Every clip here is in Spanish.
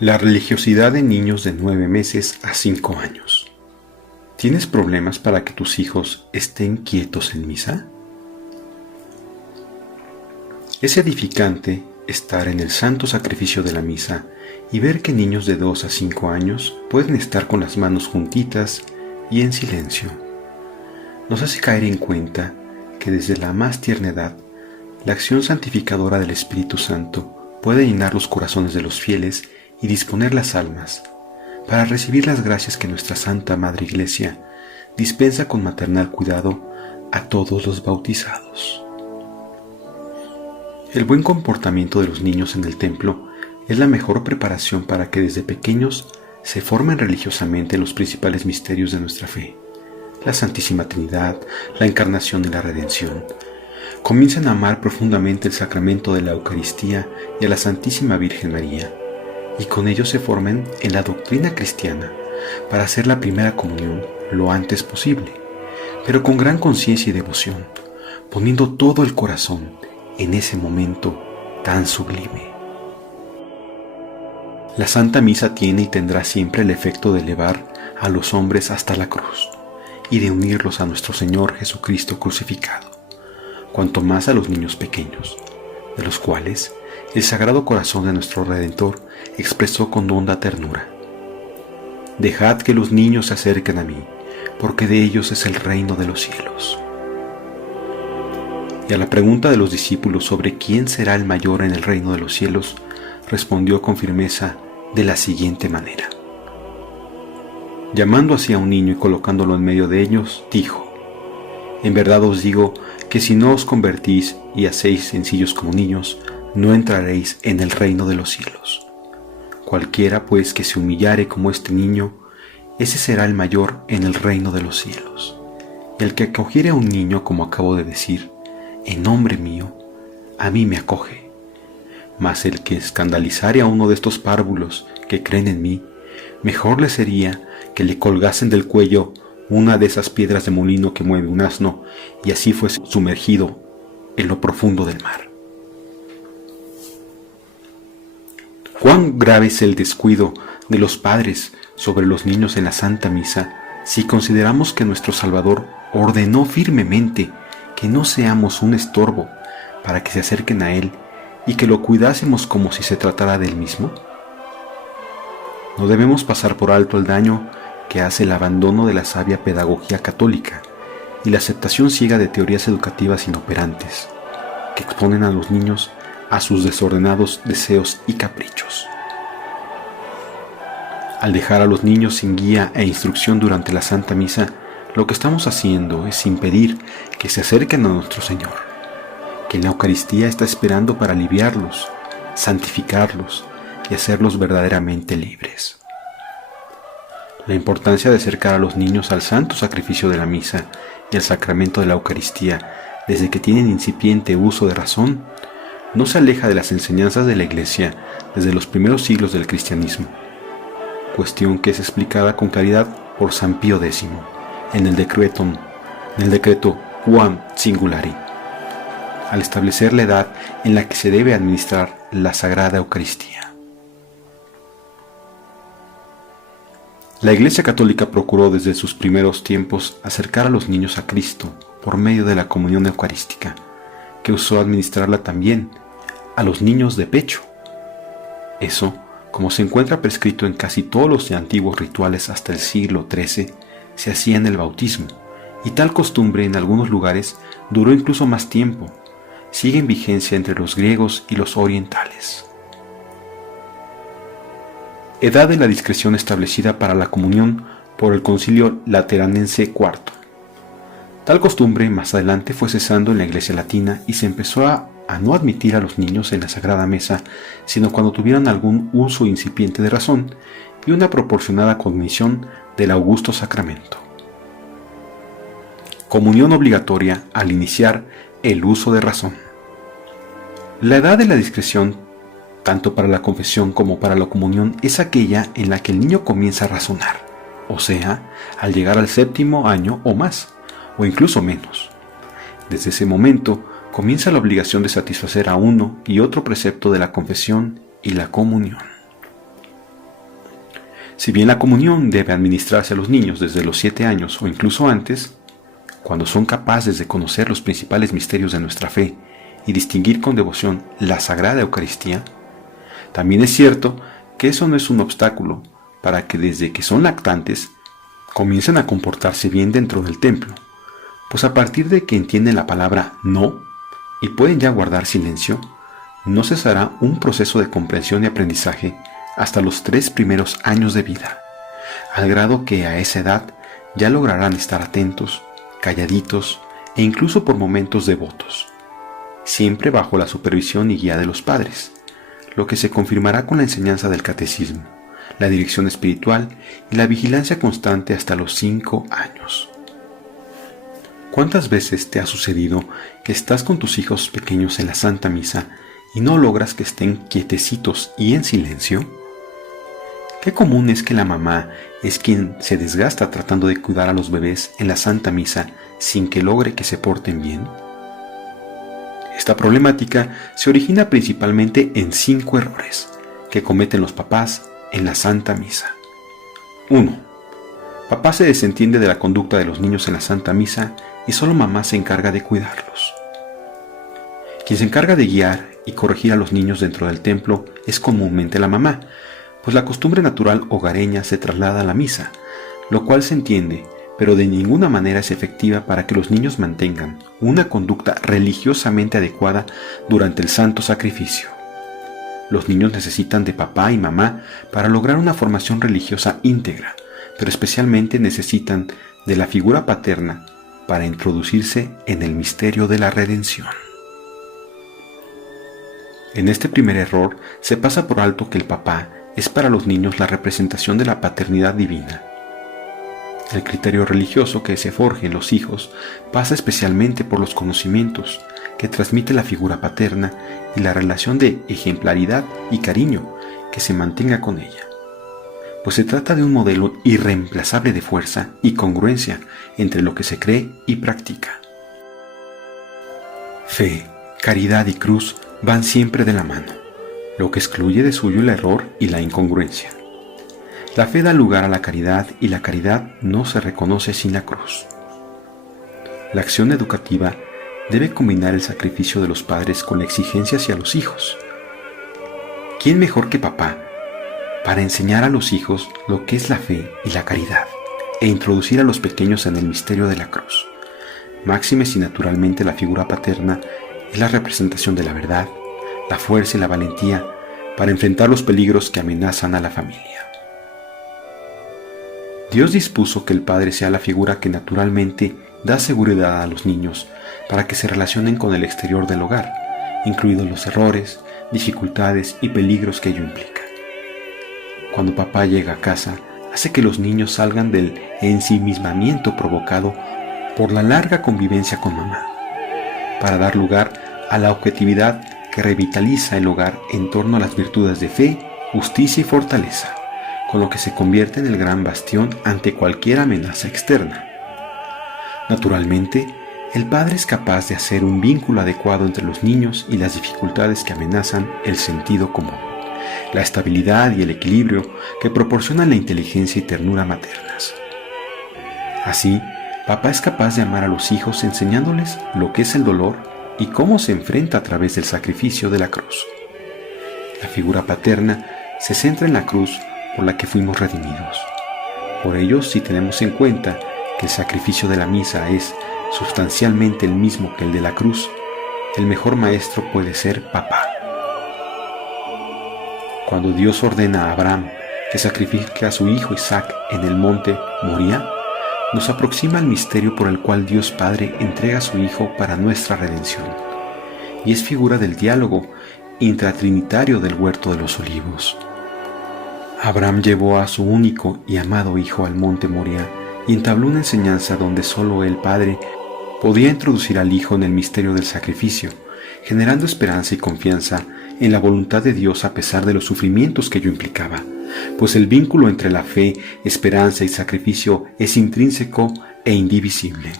La religiosidad de niños de 9 meses a 5 años. ¿Tienes problemas para que tus hijos estén quietos en misa? Es edificante estar en el santo sacrificio de la misa y ver que niños de 2 a 5 años pueden estar con las manos juntitas y en silencio. Nos hace caer en cuenta que desde la más tierna edad, la acción santificadora del Espíritu Santo puede llenar los corazones de los fieles y disponer las almas para recibir las gracias que nuestra Santa Madre Iglesia dispensa con maternal cuidado a todos los bautizados. El buen comportamiento de los niños en el templo es la mejor preparación para que desde pequeños se formen religiosamente los principales misterios de nuestra fe, la Santísima Trinidad, la Encarnación y la Redención. Comiencen a amar profundamente el sacramento de la Eucaristía y a la Santísima Virgen María, y con ello se formen en la doctrina cristiana para hacer la primera comunión lo antes posible, pero con gran conciencia y devoción, poniendo todo el corazón en ese momento tan sublime. La Santa Misa tiene y tendrá siempre el efecto de elevar a los hombres hasta la cruz y de unirlos a nuestro Señor Jesucristo crucificado, cuanto más a los niños pequeños, de los cuales el Sagrado Corazón de nuestro Redentor expresó con honda ternura: «Dejad que los niños se acerquen a mí, porque de ellos es el reino de los cielos». Y a la pregunta de los discípulos sobre quién será el mayor en el reino de los cielos, respondió con firmeza de la siguiente manera. Llamando así a un niño y colocándolo en medio de ellos, dijo: «En verdad os digo que si no os convertís y hacéis sencillos como niños, no entraréis en el reino de los cielos. Cualquiera pues que se humillare como este niño, ese será el mayor en el reino de los cielos. El que acogiere a un niño, como acabo de decir, en nombre mío, a mí me acoge. Mas el que escandalizare a uno de estos párvulos que creen en mí, mejor le sería que le colgasen del cuello una de esas piedras de molino que mueve un asno y así fuese sumergido en lo profundo del mar». Cuán grave es el descuido de los padres sobre los niños en la Santa Misa si consideramos que nuestro Salvador ordenó firmemente que no seamos un estorbo para que se acerquen a Él y que lo cuidásemos como si se tratara de Él mismo. No debemos pasar por alto el daño que hace el abandono de la sabia pedagogía católica y la aceptación ciega de teorías educativas inoperantes que exponen a los niños a sus desordenados deseos y caprichos. Al dejar a los niños sin guía e instrucción durante la Santa Misa, lo que estamos haciendo es impedir que se acerquen a nuestro Señor, que en la Eucaristía está esperando para aliviarlos, santificarlos y hacerlos verdaderamente libres. La importancia de acercar a los niños al santo sacrificio de la misa y al sacramento de la Eucaristía desde que tienen incipiente uso de razón no se aleja de las enseñanzas de la Iglesia desde los primeros siglos del cristianismo, cuestión que es explicada con claridad por San Pío X en el decreto Quam Singulari, al establecer la edad en la que se debe administrar la Sagrada Eucaristía. La Iglesia Católica procuró desde sus primeros tiempos acercar a los niños a Cristo por medio de la comunión eucarística, que usó administrarla también a los niños de pecho. Eso, como se encuentra prescrito en casi todos los antiguos rituales hasta el siglo XIII, se hacía en el bautismo, y tal costumbre en algunos lugares duró incluso más tiempo. Sigue en vigencia entre los griegos y los orientales. Edad de la discreción establecida para la comunión por el Concilio Lateranense IV. Tal costumbre más adelante fue cesando en la Iglesia Latina y se empezó a no admitir a los niños en la Sagrada Mesa, sino cuando tuvieran algún uso incipiente de razón y una proporcionada cognición del augusto sacramento. Comunión obligatoria al iniciar el uso de razón. La edad de la discreción, tanto para la confesión como para la comunión, es aquella en la que el niño comienza a razonar, o sea, al llegar al 7º año o más, o incluso menos. Desde ese momento comienza la obligación de satisfacer a uno y otro precepto de la confesión y la comunión. Si bien la comunión debe administrarse a los niños desde los 7 años o incluso antes, cuando son capaces de conocer los principales misterios de nuestra fe y distinguir con devoción la Sagrada Eucaristía, también es cierto que eso no es un obstáculo para que desde que son lactantes comiencen a comportarse bien dentro del templo, pues a partir de que entienden la palabra no y pueden ya guardar silencio, no cesará un proceso de comprensión y aprendizaje hasta los 3 primeros años de vida, al grado que a esa edad ya lograrán estar atentos, calladitos e incluso por momentos devotos, siempre bajo la supervisión y guía de los padres, lo que se confirmará con la enseñanza del catecismo, la dirección espiritual y la vigilancia constante hasta los 5 años. ¿Cuántas veces te ha sucedido que estás con tus hijos pequeños en la Santa Misa y no logras que estén quietecitos y en silencio? Qué común es que la mamá es quien se desgasta tratando de cuidar a los bebés en la Santa Misa sin que logre que se porten bien. Esta problemática se origina principalmente en 5 errores que cometen los papás en la Santa Misa. 1. Papá se desentiende de la conducta de los niños en la Santa Misa y solo mamá se encarga de cuidarlos. Quien se encarga de guiar y corregir a los niños dentro del templo es comúnmente la mamá, pues la costumbre natural hogareña se traslada a la misa, lo cual se entiende, pero de ninguna manera es efectiva para que los niños mantengan una conducta religiosamente adecuada durante el santo sacrificio. Los niños necesitan de papá y mamá para lograr una formación religiosa íntegra, pero especialmente necesitan de la figura paterna para introducirse en el misterio de la redención. En este primer error se pasa por alto que el papá es para los niños la representación de la paternidad divina. El criterio religioso que se forja en los hijos pasa especialmente por los conocimientos que transmite la figura paterna y la relación de ejemplaridad y cariño que se mantenga con ella, pues se trata de un modelo irreemplazable de fuerza y congruencia entre lo que se cree y practica. Fe, caridad y cruz van siempre de la mano, lo que excluye de suyo el error y la incongruencia. La fe da lugar a la caridad y la caridad no se reconoce sin la cruz. La acción educativa debe combinar el sacrificio de los padres con la exigencia hacia los hijos. ¿Quién mejor que papá para enseñar a los hijos lo que es la fe y la caridad e introducir a los pequeños en el misterio de la cruz? Máxime si naturalmente la figura paterna es la representación de la verdad, la fuerza y la valentía para enfrentar los peligros que amenazan a la familia. Dios dispuso que el padre sea la figura que naturalmente da seguridad a los niños para que se relacionen con el exterior del hogar, incluidos los errores, dificultades y peligros que ello implica. Cuando papá llega a casa, hace que los niños salgan del ensimismamiento provocado por la larga convivencia con mamá, para dar lugar a la objetividad que revitaliza el hogar en torno a las virtudes de fe, justicia y fortaleza, con lo que se convierte en el gran bastión ante cualquier amenaza externa. Naturalmente, el padre es capaz de hacer un vínculo adecuado entre los niños y las dificultades que amenazan el sentido común, la estabilidad y el equilibrio que proporcionan la inteligencia y ternura maternas. Así, papá es capaz de amar a los hijos enseñándoles lo que es el dolor y cómo se enfrenta a través del sacrificio de la cruz. La figura paterna se centra en la cruz por la que fuimos redimidos. Por ello, si tenemos en cuenta que el sacrificio de la misa es sustancialmente el mismo que el de la cruz, el mejor maestro puede ser papá. Cuando Dios ordena a Abraham que sacrifique a su hijo Isaac en el monte Moría, nos aproxima al misterio por el cual Dios Padre entrega a su Hijo para nuestra redención, y es figura del diálogo intratrinitario del huerto de los olivos. Abraham llevó a su único y amado hijo al monte Moría y entabló una enseñanza donde solo el Padre podía introducir al Hijo en el misterio del sacrificio, generando esperanza y confianza en la voluntad de Dios a pesar de los sufrimientos que ello implicaba, pues el vínculo entre la fe, esperanza y sacrificio es intrínseco e indivisible.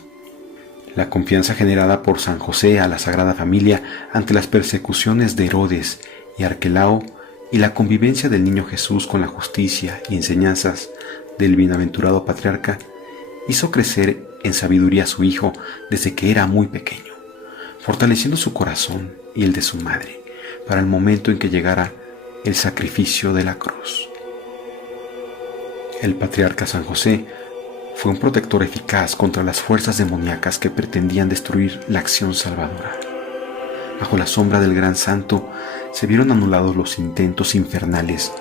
La confianza generada por San José a la Sagrada Familia ante las persecuciones de Herodes y Arquelao y la convivencia del niño Jesús con la justicia y enseñanzas del bienaventurado patriarca hizo crecer en sabiduría a su hijo desde que era muy pequeño, fortaleciendo su corazón y el de su madre para el momento en que llegara el sacrificio de la cruz. El patriarca San José fue un protector eficaz contra las fuerzas demoníacas que pretendían destruir la acción salvadora. Bajo la sombra del gran santo se vieron anulados los intentos infernales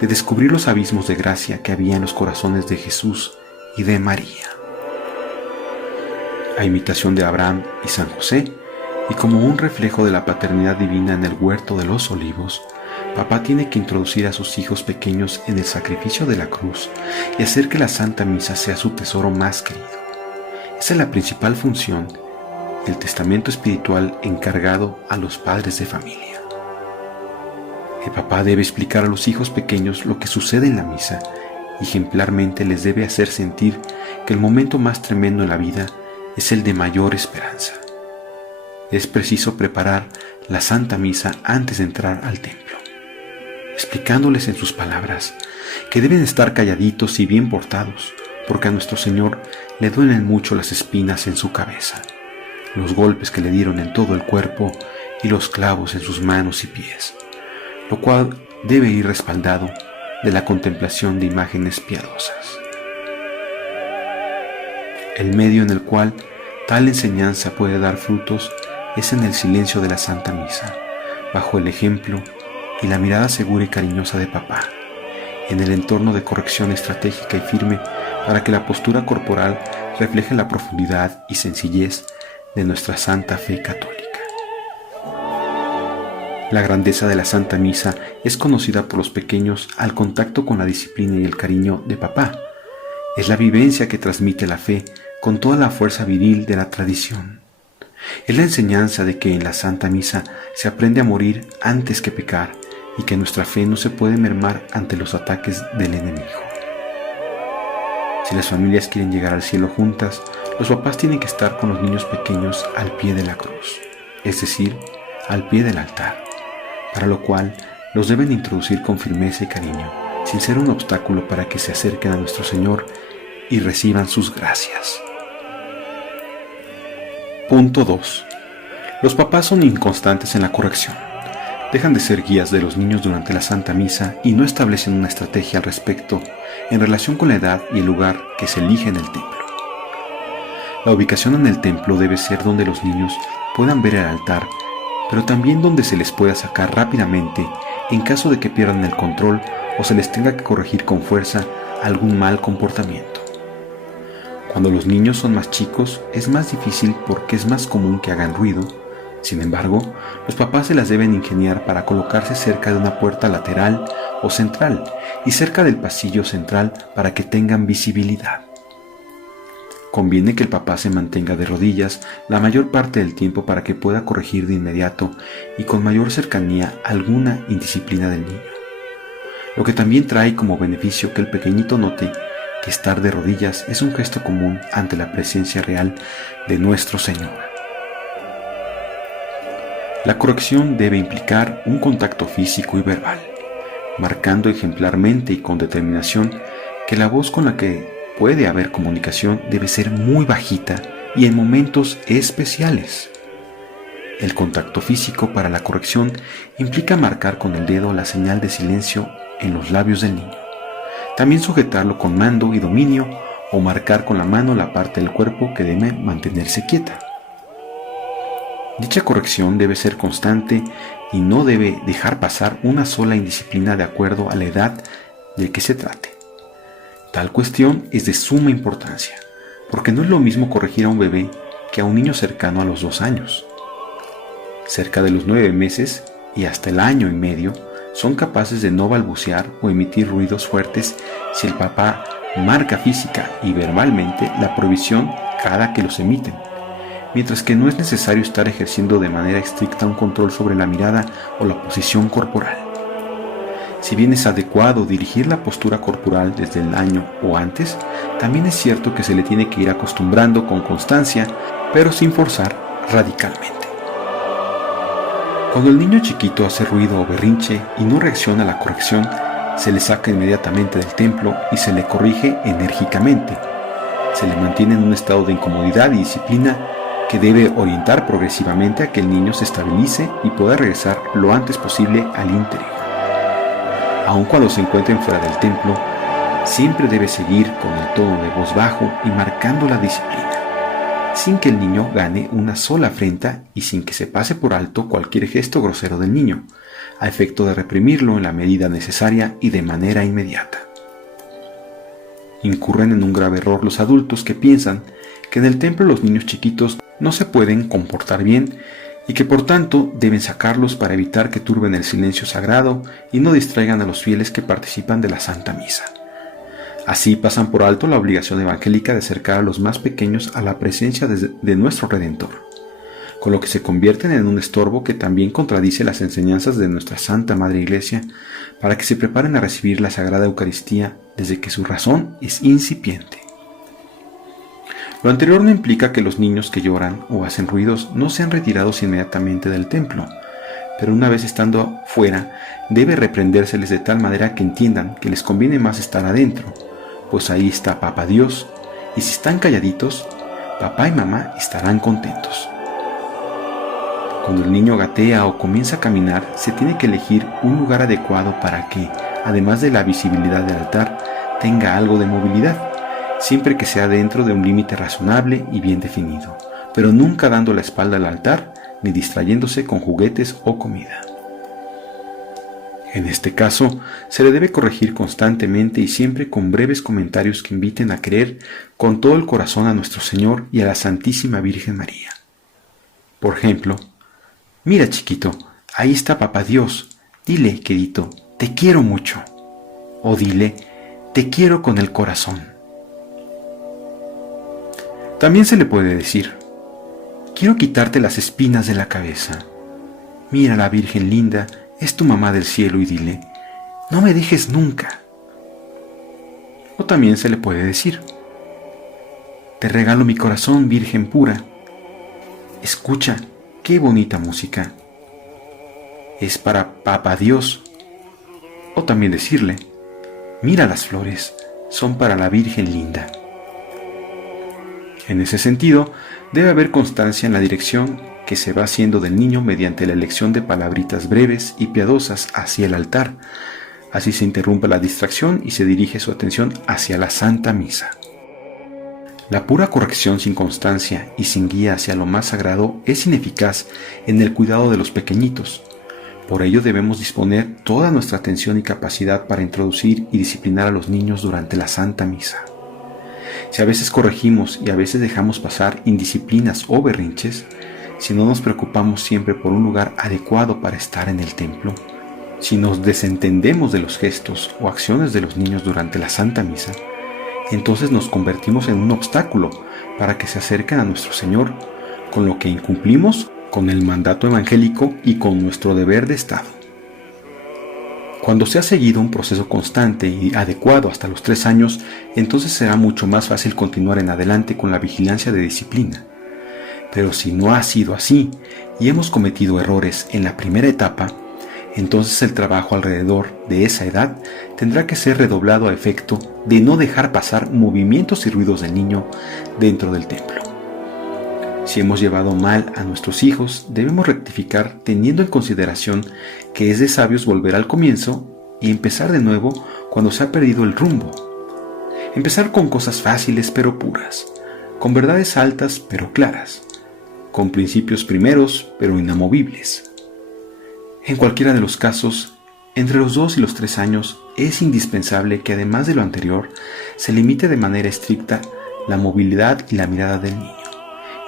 de descubrir los abismos de gracia que había en los corazones de Jesús y de María. A imitación de Abraham y San José, y como un reflejo de la paternidad divina en el huerto de los olivos, papá tiene que introducir a sus hijos pequeños en el sacrificio de la cruz y hacer que la Santa Misa sea su tesoro más querido. Esa es la principal función, el testamento espiritual encargado a los padres de familia. El papá debe explicar a los hijos pequeños lo que sucede en la misa y ejemplarmente les debe hacer sentir que el momento más tremendo en la vida es el de mayor esperanza. Es preciso preparar la Santa Misa antes de entrar al templo, explicándoles en sus palabras que deben estar calladitos y bien portados, porque a nuestro Señor le duelen mucho las espinas en su cabeza, los golpes que le dieron en todo el cuerpo y los clavos en sus manos y pies, lo cual debe ir respaldado de la contemplación de imágenes piadosas. El medio en el cual tal enseñanza puede dar frutos es en el silencio de la Santa Misa, bajo el ejemplo y la mirada segura y cariñosa de papá, en el entorno de corrección estratégica y firme para que la postura corporal refleje la profundidad y sencillez de nuestra santa fe católica. La grandeza de la Santa Misa es conocida por los pequeños al contacto con la disciplina y el cariño de papá. Es la vivencia que transmite la fe con toda la fuerza viril de la tradición. Es la enseñanza de que en la Santa Misa se aprende a morir antes que pecar y que nuestra fe no se puede mermar ante los ataques del enemigo. Si las familias quieren llegar al cielo juntas, los papás tienen que estar con los niños pequeños al pie de la cruz, es decir, al pie del altar, para lo cual los deben introducir con firmeza y cariño, sin ser un obstáculo para que se acerquen a nuestro Señor y reciban sus gracias. Punto 2. Los papás son inconstantes en la corrección. Dejan de ser guías de los niños durante la Santa Misa y no establecen una estrategia al respecto en relación con la edad y el lugar que se elige en el templo. La ubicación en el templo debe ser donde los niños puedan ver el altar, pero también donde se les pueda sacar rápidamente en caso de que pierdan el control o se les tenga que corregir con fuerza algún mal comportamiento. Cuando los niños son más chicos es más difícil porque es más común que hagan ruido. Sin embargo, los papás se las deben ingeniar para colocarse cerca de una puerta lateral o central y cerca del pasillo central para que tengan visibilidad. Conviene que el papá se mantenga de rodillas la mayor parte del tiempo para que pueda corregir de inmediato y con mayor cercanía alguna indisciplina del niño. Lo que también trae como beneficio que el pequeñito note que estar de rodillas es un gesto común ante la presencia real de nuestro Señor. La corrección debe implicar un contacto físico y verbal, marcando ejemplarmente y con determinación que la voz con la que puede haber comunicación debe ser muy bajita y en momentos especiales. El contacto físico para la corrección implica marcar con el dedo la señal de silencio en los labios del niño. También sujetarlo con mando y dominio o marcar con la mano la parte del cuerpo que debe mantenerse quieta. Dicha corrección debe ser constante y no debe dejar pasar una sola indisciplina de acuerdo a la edad de que se trate. Tal cuestión es de suma importancia, porque no es lo mismo corregir a un bebé que a un niño cercano a los 2 años. Cerca de los 9 meses y hasta el año y medio, son capaces de no balbucear o emitir ruidos fuertes si el papá marca física y verbalmente la prohibición cada que los emiten, mientras que no es necesario estar ejerciendo de manera estricta un control sobre la mirada o la posición corporal. Si bien es adecuado dirigir la postura corporal desde el año o antes, también es cierto que se le tiene que ir acostumbrando con constancia, pero sin forzar radicalmente. Cuando el niño chiquito hace ruido o berrinche y no reacciona a la corrección, se le saca inmediatamente del templo y se le corrige enérgicamente. Se le mantiene en un estado de incomodidad y disciplina que debe orientar progresivamente a que el niño se estabilice y pueda regresar lo antes posible al interior. Aun cuando se encuentren fuera del templo, siempre debe seguir con el tono de voz bajo y marcando la disciplina, sin que el niño gane una sola afrenta y sin que se pase por alto cualquier gesto grosero del niño, a efecto de reprimirlo en la medida necesaria y de manera inmediata. Incurren en un grave error los adultos que piensan que en el templo los niños chiquitos no se pueden comportar bien y que por tanto deben sacarlos para evitar que turben el silencio sagrado y no distraigan a los fieles que participan de la Santa Misa. Así pasan por alto la obligación evangélica de acercar a los más pequeños a la presencia de nuestro Redentor, con lo que se convierten en un estorbo que también contradice las enseñanzas de nuestra Santa Madre Iglesia para que se preparen a recibir la Sagrada Eucaristía desde que su razón es incipiente. Lo anterior no implica que los niños que lloran o hacen ruidos no sean retirados inmediatamente del templo, pero una vez estando fuera, debe reprendérseles de tal manera que entiendan que les conviene más estar adentro, pues ahí está Papá Dios, y si están calladitos, papá y mamá estarán contentos. Cuando el niño gatea o comienza a caminar, se tiene que elegir un lugar adecuado para que, además de la visibilidad del altar, tenga algo de movilidad, siempre que sea dentro de un límite razonable y bien definido, pero nunca dando la espalda al altar ni distrayéndose con juguetes o comida. En este caso, se le debe corregir constantemente y siempre con breves comentarios que inviten a creer con todo el corazón a nuestro Señor y a la Santísima Virgen María. Por ejemplo, mira chiquito, ahí está Papá Dios, dile, querido, te quiero mucho. O dile, te quiero con el corazón. También se le puede decir, quiero quitarte las espinas de la cabeza. Mira la Virgen linda, es tu mamá del cielo y dile, no me dejes nunca. O también se le puede decir, te regalo mi corazón, Virgen pura. Escucha, qué bonita música. Es para Papá Dios. O también decirle, mira las flores, son para la Virgen linda. En ese sentido, debe haber constancia en la dirección que se va haciendo del niño mediante la elección de palabritas breves y piadosas hacia el altar. Así se interrumpe la distracción y se dirige su atención hacia la Santa Misa. La pura corrección sin constancia y sin guía hacia lo más sagrado es ineficaz en el cuidado de los pequeñitos. Por ello debemos disponer toda nuestra atención y capacidad para introducir y disciplinar a los niños durante la Santa Misa. Si a veces corregimos y a veces dejamos pasar indisciplinas o berrinches, si no nos preocupamos siempre por un lugar adecuado para estar en el templo, si nos desentendemos de los gestos o acciones de los niños durante la Santa Misa, entonces nos convertimos en un obstáculo para que se acerquen a nuestro Señor, con lo que incumplimos con el mandato evangélico y con nuestro deber de Estado. Cuando se ha seguido un proceso constante y adecuado hasta los 3 años, entonces será mucho más fácil continuar en adelante con la vigilancia de disciplina. Pero si no ha sido así y hemos cometido errores en la primera etapa, entonces el trabajo alrededor de esa edad tendrá que ser redoblado a efecto de no dejar pasar movimientos y ruidos del niño dentro del templo. Si hemos llevado mal a nuestros hijos, debemos rectificar teniendo en consideración que es de sabios volver al comienzo y empezar de nuevo cuando se ha perdido el rumbo. Empezar con cosas fáciles pero puras, con verdades altas pero claras, con principios primeros pero inamovibles. En cualquiera de los casos, entre los 2 y los 3 años es indispensable que además de lo anterior se limite de manera estricta la movilidad y la mirada del niño,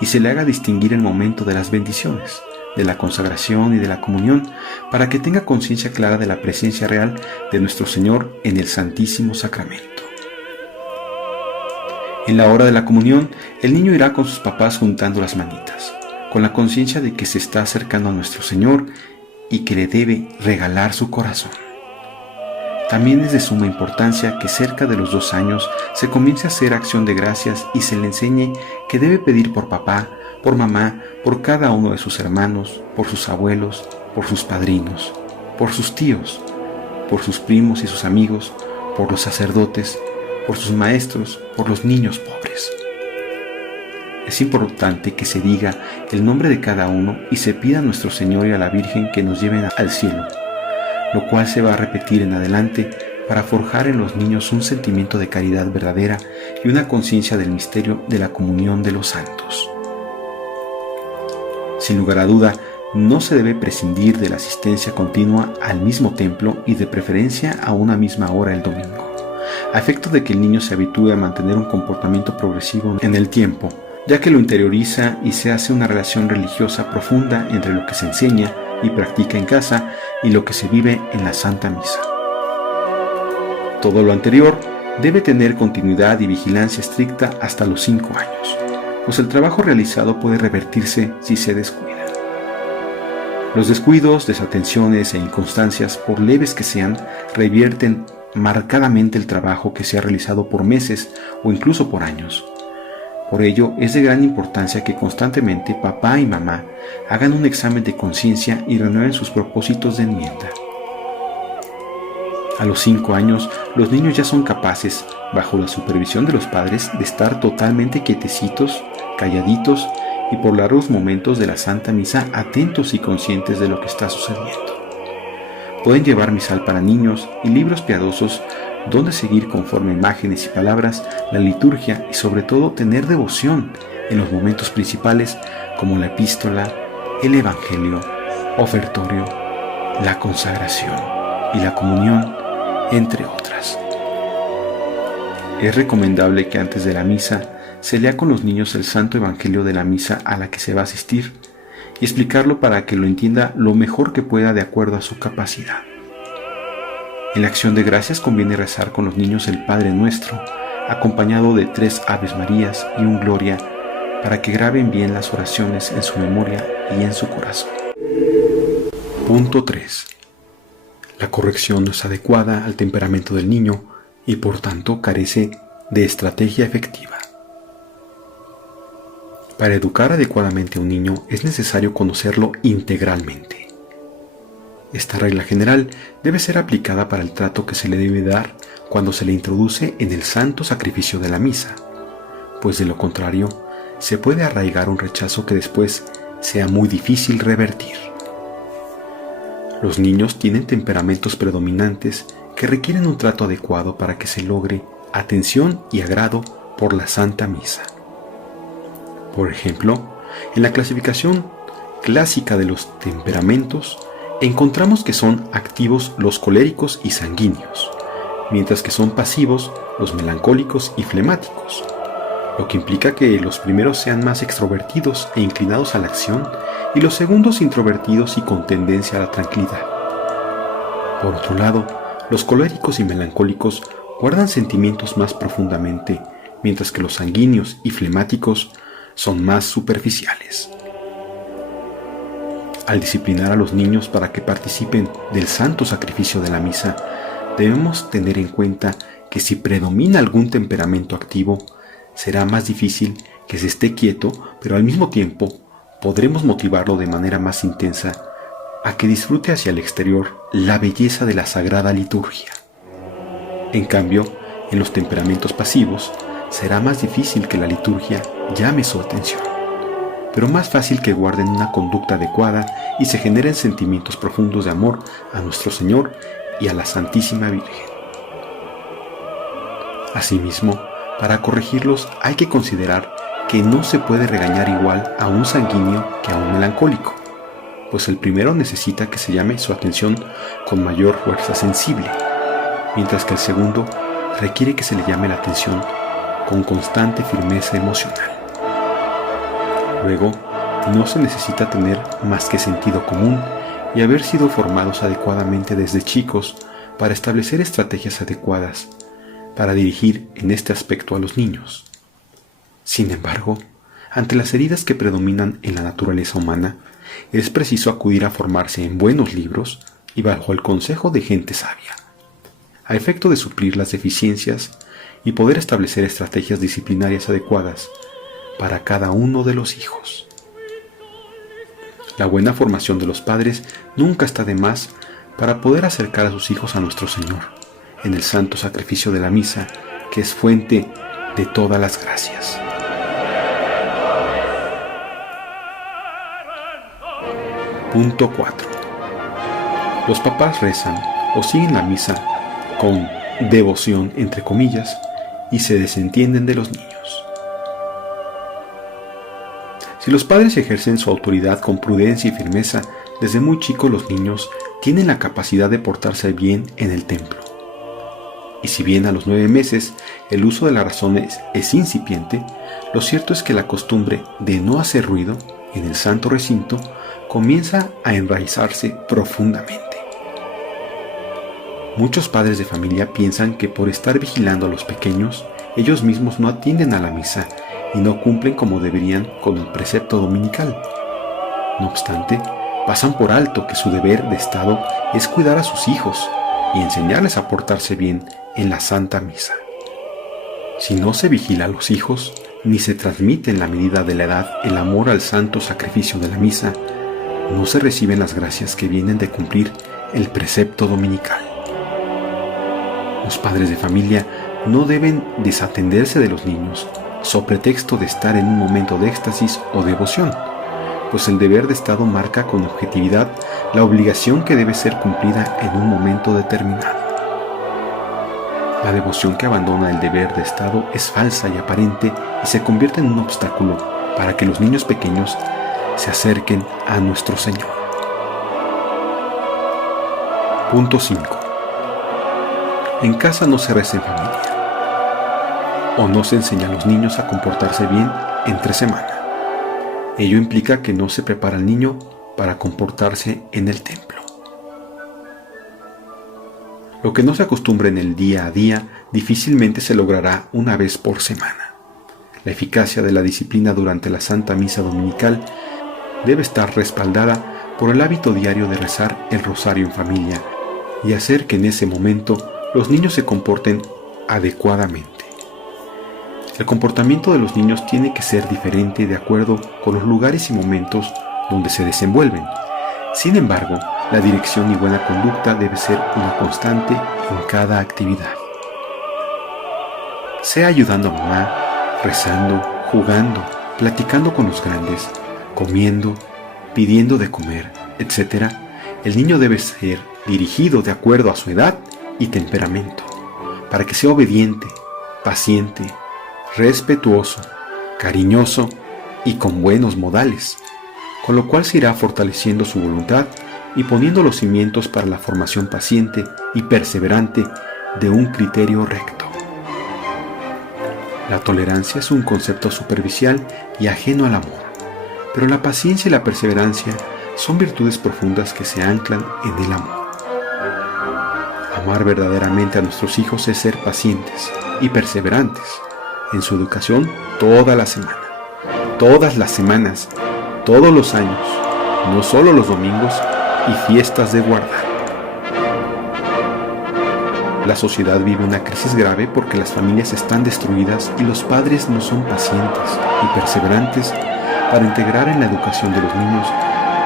y se le haga distinguir el momento de las bendiciones, de la consagración y de la comunión, para que tenga conciencia clara de la presencia real de nuestro Señor en el Santísimo Sacramento. En la hora de la comunión, el niño irá con sus papás juntando las manitas, con la conciencia de que se está acercando a nuestro Señor y que le debe regalar su corazón. También es de suma importancia que cerca de los 2 años se comience a hacer acción de gracias y se le enseñe que debe pedir por papá, por mamá, por cada uno de sus hermanos, por sus abuelos, por sus padrinos, por sus tíos, por sus primos y sus amigos, por los sacerdotes, por sus maestros, por los niños pobres. Es importante que se diga el nombre de cada uno y se pida a nuestro Señor y a la Virgen que nos lleven al cielo, lo cual se va a repetir en adelante para forjar en los niños un sentimiento de caridad verdadera y una conciencia del misterio de la comunión de los santos. Sin lugar a duda, no se debe prescindir de la asistencia continua al mismo templo y de preferencia a una misma hora el domingo, a efecto de que el niño se habitúe a mantener un comportamiento progresivo en el tiempo, ya que lo interioriza y se hace una relación religiosa profunda entre lo que se enseña y practica en casa y lo que se vive en la Santa Misa. Todo lo anterior debe tener continuidad y vigilancia estricta hasta los 5 años, pues el trabajo realizado puede revertirse si se descuida. Los descuidos, desatenciones e inconstancias, por leves que sean, revierten marcadamente el trabajo que se ha realizado por meses o incluso por años. Por ello, es de gran importancia que constantemente papá y mamá hagan un examen de conciencia y renueven sus propósitos de enmienda. A los 5 años, los niños ya son capaces, bajo la supervisión de los padres, de estar totalmente quietecitos, calladitos y por largos momentos de la Santa Misa atentos y conscientes de lo que está sucediendo. Pueden llevar misal para niños y libros piadosos donde seguir conforme imágenes y palabras la liturgia y sobre todo tener devoción en los momentos principales como la epístola, el evangelio, ofertorio, la consagración y la comunión, entre otras. Es recomendable que antes de la misa se lea con los niños el santo evangelio de la misa a la que se va a asistir y explicarlo para que lo entienda lo mejor que pueda de acuerdo a su capacidad. En la acción de gracias conviene rezar con los niños el Padre Nuestro, acompañado de 3 Aves Marías y un Gloria, para que graben bien las oraciones en su memoria y en su corazón. Punto 3. La corrección no es adecuada al temperamento del niño y por tanto carece de estrategia efectiva. Para educar adecuadamente a un niño es necesario conocerlo integralmente. Esta regla general debe ser aplicada para el trato que se le debe dar cuando se le introduce en el santo sacrificio de la misa, pues de lo contrario se puede arraigar un rechazo que después sea muy difícil revertir. Los niños tienen temperamentos predominantes que requieren un trato adecuado para que se logre atención y agrado por la Santa Misa. Por ejemplo, en la clasificación clásica de los temperamentos, encontramos que son activos los coléricos y sanguíneos, mientras que son pasivos los melancólicos y flemáticos, lo que implica que los primeros sean más extrovertidos e inclinados a la acción y los segundos introvertidos y con tendencia a la tranquilidad. Por otro lado, los coléricos y melancólicos guardan sentimientos más profundamente, mientras que los sanguíneos y flemáticos son más superficiales. Al disciplinar a los niños para que participen del santo sacrificio de la misa, debemos tener en cuenta que si predomina algún temperamento activo, será más difícil que se esté quieto, pero al mismo tiempo podremos motivarlo de manera más intensa a que disfrute hacia el exterior la belleza de la sagrada liturgia. En cambio, en los temperamentos pasivos, será más difícil que la liturgia llame su atención, pero más fácil que guarden una conducta adecuada y se generen sentimientos profundos de amor a nuestro Señor y a la Santísima Virgen. Asimismo, para corregirlos hay que considerar que no se puede regañar igual a un sanguíneo que a un melancólico, pues el primero necesita que se llame su atención con mayor fuerza sensible, mientras que el segundo requiere que se le llame la atención con constante firmeza emocional. Luego, no se necesita tener más que sentido común y haber sido formados adecuadamente desde chicos para establecer estrategias adecuadas para dirigir en este aspecto a los niños. Sin embargo, ante las heridas que predominan en la naturaleza humana, es preciso acudir a formarse en buenos libros y bajo el consejo de gente sabia, a efecto de suplir las deficiencias y poder establecer estrategias disciplinarias adecuadas para cada uno de los hijos. La buena formación de los padres nunca está de más para poder acercar a sus hijos a nuestro Señor, en el santo sacrificio de la misa, que es fuente de todas las gracias. Punto 4. Los papás rezan o siguen la misa con devoción, entre comillas, y se desentienden de los niños. Si los padres ejercen su autoridad con prudencia y firmeza, desde muy chicos los niños tienen la capacidad de portarse bien en el templo. Y si bien a los 9 meses el uso de la razón es incipiente, lo cierto es que la costumbre de no hacer ruido en el santo recinto comienza a enraizarse profundamente. Muchos padres de familia piensan que por estar vigilando a los pequeños, ellos mismos no atienden a la misa y no cumplen como deberían con el precepto dominical. No obstante, pasan por alto que su deber de Estado es cuidar a sus hijos y enseñarles a portarse bien en la Santa Misa. Si no se vigila a los hijos, ni se transmite en la medida de la edad el amor al santo sacrificio de la misa, no se reciben las gracias que vienen de cumplir el precepto dominical. Los padres de familia no deben desatenderse de los niños, so pretexto de estar en un momento de éxtasis o devoción, pues el deber de Estado marca con objetividad la obligación que debe ser cumplida en un momento determinado. La devoción que abandona el deber de Estado es falsa y aparente y se convierte en un obstáculo para que los niños pequeños se acerquen a nuestro Señor. Punto 5. En casa no se reza en familia, o no se enseña a los niños a comportarse bien entre semana. Ello implica que no se prepara al niño para comportarse en el templo. Lo que no se acostumbra en el día a día difícilmente se logrará una vez por semana. La eficacia de la disciplina durante la Santa Misa Dominical debe estar respaldada por el hábito diario de rezar el rosario en familia y hacer que en ese momento los niños se comporten adecuadamente. El comportamiento de los niños tiene que ser diferente de acuerdo con los lugares y momentos donde se desenvuelven. Sin embargo, la dirección y buena conducta debe ser una constante en cada actividad. Sea ayudando a mamá, rezando, jugando, platicando con los grandes, comiendo, pidiendo de comer, etc., el niño debe ser dirigido de acuerdo a su edad y temperamento, para que sea obediente, paciente, respetuoso, cariñoso y con buenos modales, con lo cual se irá fortaleciendo su voluntad y poniendo los cimientos para la formación paciente y perseverante de un criterio recto. La tolerancia es un concepto superficial y ajeno al amor, pero la paciencia y la perseverancia son virtudes profundas que se anclan en el amor. Amar verdaderamente a nuestros hijos es ser pacientes y perseverantes en su educación toda la semana, todas las semanas, todos los años, no solo los domingos y fiestas de guardar. La sociedad vive una crisis grave porque las familias están destruidas y los padres no son pacientes y perseverantes para integrar en la educación de los niños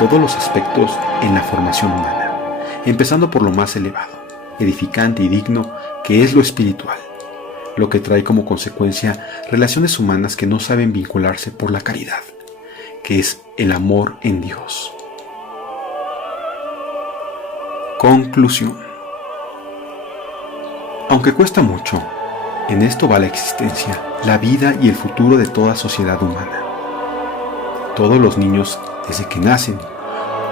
todos los aspectos en la formación humana, empezando por lo más elevado, edificante y digno, que es lo espiritual, lo que trae como consecuencia relaciones humanas que no saben vincularse por la caridad, que es el amor en Dios. Conclusión. Aunque cuesta mucho, en esto va la existencia, la vida y el futuro de toda sociedad humana. Todos los niños, desde que nacen,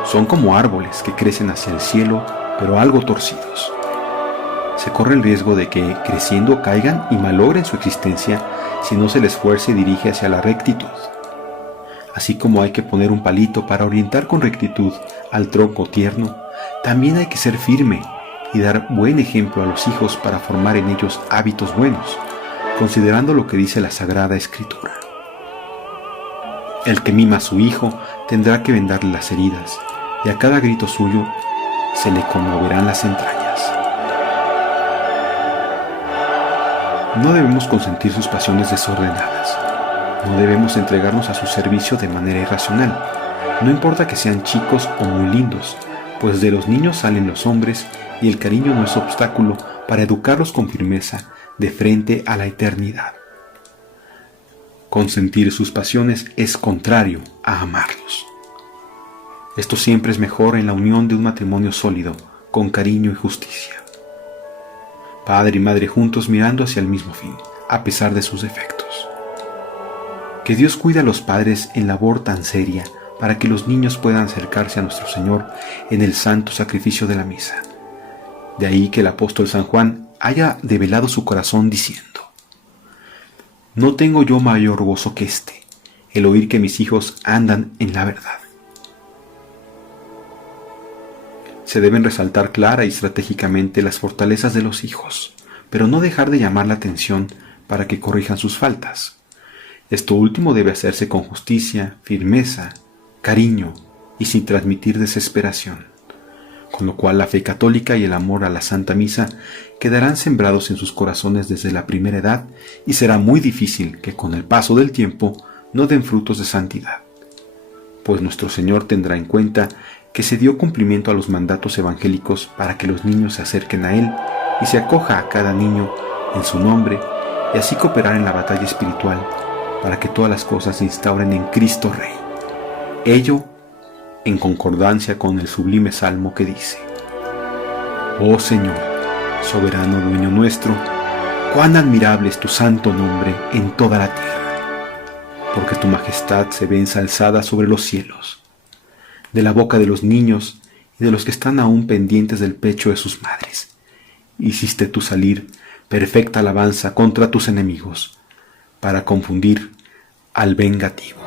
son como árboles que crecen hacia el cielo, pero algo torcidos. Se corre el riesgo de que, creciendo, caigan y malogren su existencia si no se les fuerza y dirige hacia la rectitud. Así como hay que poner un palito para orientar con rectitud al tronco tierno, también hay que ser firme y dar buen ejemplo a los hijos para formar en ellos hábitos buenos, considerando lo que dice la Sagrada Escritura. El que mima a su hijo tendrá que vendarle las heridas, y a cada grito suyo se le conmoverán las entrañas. No debemos consentir sus pasiones desordenadas. No debemos entregarnos a su servicio de manera irracional, No importa que sean chicos o muy lindos, pues de los niños salen los hombres y el cariño no es obstáculo para educarlos con firmeza de frente a la eternidad. Consentir sus pasiones es contrario a amarlos. Esto siempre es mejor en la unión de un matrimonio sólido, con cariño y justicia. Padre y madre juntos mirando hacia el mismo fin, a pesar de sus defectos. Que Dios cuide a los padres en labor tan seria para que los niños puedan acercarse a nuestro Señor en el santo sacrificio de la misa. De ahí que el apóstol San Juan haya develado su corazón diciendo: no tengo yo mayor gozo que este, el oír que mis hijos andan en la verdad. Se deben resaltar clara y estratégicamente las fortalezas de los hijos, pero no dejar de llamar la atención para que corrijan sus faltas. Esto último debe hacerse con justicia, firmeza, cariño y sin transmitir desesperación, con lo cual la fe católica y el amor a la Santa Misa quedarán sembrados en sus corazones desde la primera edad y será muy difícil que con el paso del tiempo no den frutos de santidad, pues nuestro Señor tendrá en cuenta que se dio cumplimiento a los mandatos evangélicos para que los niños se acerquen a Él y se acoja a cada niño en su nombre y así cooperar en la batalla espiritual para que todas las cosas se instauren en Cristo Rey. Ello en concordancia con el sublime salmo que dice: oh Señor, soberano dueño nuestro, cuán admirable es tu santo nombre en toda la tierra, porque tu majestad se ve ensalzada sobre los cielos. De la boca de los niños y de los que están aún pendientes del pecho de sus madres, hiciste tú salir perfecta alabanza contra tus enemigos, para confundir al vengativo.